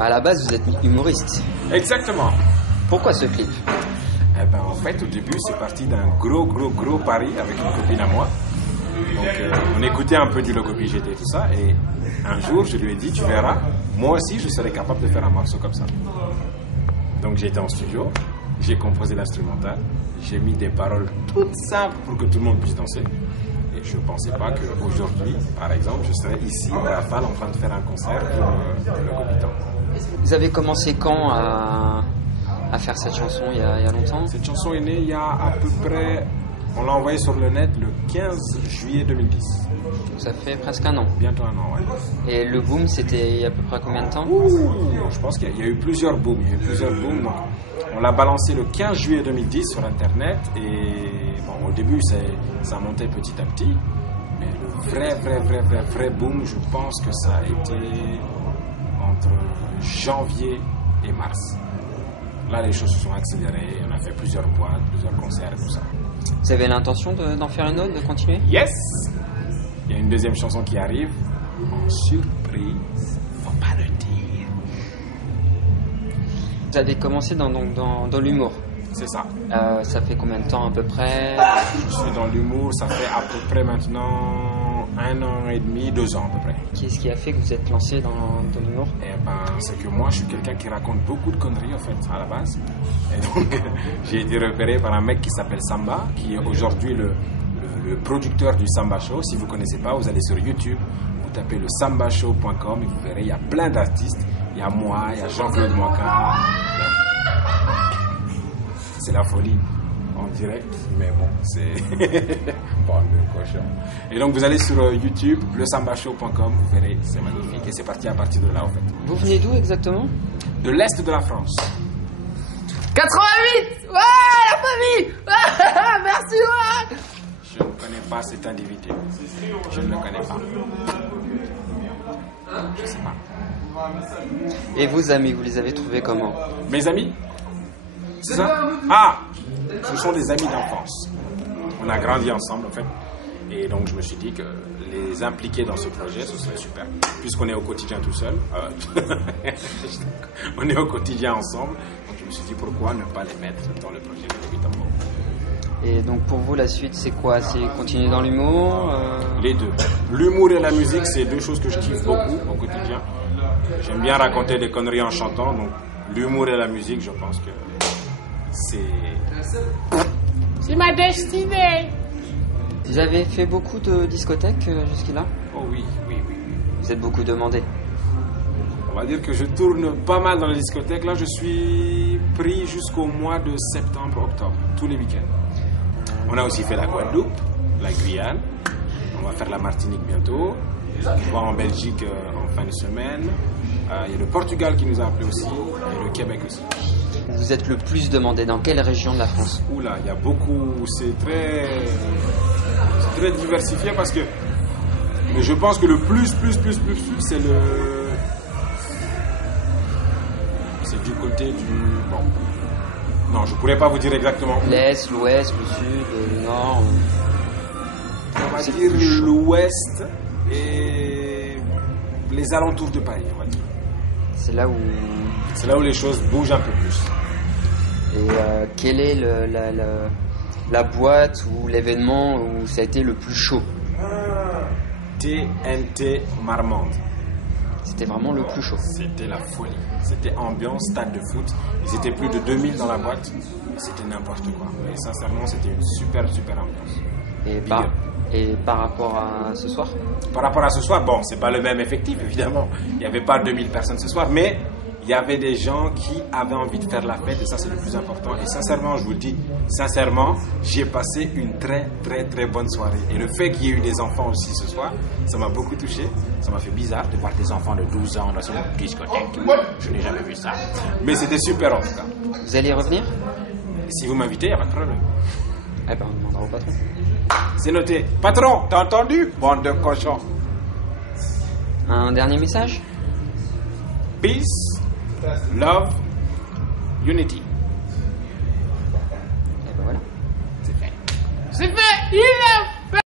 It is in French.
À la base, vous êtes humoriste. Exactement. Pourquoi ce clip? Eh ben, en fait, au début, c'est parti d'un gros pari avec une copine à moi. Donc, on écoutait un peu du Logobi GT et tout ça. Et un jour, je lui ai dit, tu verras, moi aussi, je serais capable de faire un morceau comme ça. Donc, j'ai été en studio, j'ai composé l'instrumental, j'ai mis des paroles toutes simples pour que tout le monde puisse danser. Et je ne pensais pas qu'aujourd'hui, par exemple, je serais ici, à Rafale, en train de faire un concert pour le Logobitan. Vous avez commencé quand à faire cette chanson, il y a longtemps? Cette chanson est née il y a à peu près... On l'a envoyée sur le net le 15 juillet 2010. Ça fait presque un an. Bientôt un an, ouais. Et le boom, c'était il y a à peu près combien de temps? Je pense qu'il y a eu plusieurs booms. Donc, on l'a balancé le 15 juillet 2010 sur Internet. Et bon, au début, ça montait petit à petit. Mais le vrai boom, je pense que ça a été entre janvier et mars. Là, les choses se sont accélérées. On a fait plusieurs boîtes, plusieurs concerts et tout ça. Vous avez l'intention d'en faire une autre, de continuer? Yes! Il y a une deuxième chanson qui arrive. En surprise, faut pas le dire. Vous avez commencé dans l'humour. C'est ça. Ça fait combien de temps à peu près? Je suis dans l'humour, ça fait à peu près maintenant 1 an et demi, 2 ans à peu près. Qu'est-ce qui a fait que vous êtes lancé dans l'humour? Eh ben, c'est que moi, je suis quelqu'un qui raconte beaucoup de conneries, en fait, à la base. Et donc, j'ai été repéré par un mec qui s'appelle Samba, qui est aujourd'hui le producteur du Samba Show. Si vous ne connaissez pas, vous allez sur YouTube, vous tapez le sambashow.com et vous verrez, il y a plein d'artistes. Il y a moi, il y a Jean-Claude Moika. C'est la folie en direct, mais bon, c'est bande de cochons. Et donc vous allez sur YouTube, le sambashow.com, vous verrez, c'est magnifique et c'est parti à partir de là en fait. Vous venez d'où exactement? De l'Est de la France. 88. Ouais, la famille. Merci, ouais. Je ne connais pas cet individu. Je ne le connais pas. Je sais pas. Et vos amis, vous les avez trouvés comment? Mes amis? C'est ça? Ah! Ce sont des amis d'enfance. On a grandi ensemble en fait. Et donc je me suis dit que les impliquer dans ce projet, ce serait super. Puisqu'on est au quotidien tout seul. On est au quotidien ensemble. Donc je me suis dit pourquoi ne pas les mettre dans le projet de Logobitan. Et donc pour vous, la suite, c'est quoi? C'est continuer dans l'humour? Les deux. L'humour et la musique, c'est deux choses que je kiffe beaucoup au quotidien. J'aime bien raconter des conneries en chantant. Donc l'humour et la musique, je pense que c'est ma destinée. Vous avez fait beaucoup de discothèques jusque-là? Oh oui. Vous êtes beaucoup demandé. On va dire que je tourne pas mal dans les discothèques. Là, je suis pris jusqu'au mois de septembre-octobre, tous les week-ends. On a aussi fait la Guadeloupe, la Guyane. On va faire la Martinique bientôt. On va en Belgique en fin de semaine. Il y a le Portugal qui nous a appelés aussi, et le Québec aussi. Vous êtes le plus demandé dans quelle région de la France? Oula, il y a beaucoup, c'est très diversifié parce que, mais je pense que le plus, c'est du côté du, bon, non, je pourrais pas vous dire exactement. L'Est, l'Ouest, le Sud, le Nord. On va dire l'Ouest et les alentours de Paris, on va dire. C'est là où les choses bougent un peu plus. Et quelle est la boîte ou l'événement où ça a été le plus chaud? TNT Marmande. C'était vraiment le plus chaud. C'était la folie. C'était ambiance stade de foot. Ils étaient plus de 2000 dans la boîte. C'était n'importe quoi. Mais sincèrement, c'était une super ambiance. Et par rapport à ce soir? Par rapport à ce soir, bon, c'est pas le même effectif, évidemment. Il n'y avait pas 2000 personnes ce soir, mais il y avait des gens qui avaient envie de faire la fête, et ça, c'est le plus important. Et sincèrement, je vous le dis, j'ai passé une très bonne soirée. Et le fait qu'il y ait eu des enfants aussi ce soir, ça m'a beaucoup touché. Ça m'a fait bizarre de voir des enfants de 12 ans dans une discothèque. Je n'ai jamais vu ça. Mais c'était super, en tout cas. Vous allez revenir? Si vous m'invitez, il n'y a pas de problème. Eh ben, on demandera au patron. C'est noté. Patron, t'as entendu? Bande de cochons. Un dernier message? Peace, love, unity. Et ben voilà. C'est fait. C'est fait. Il est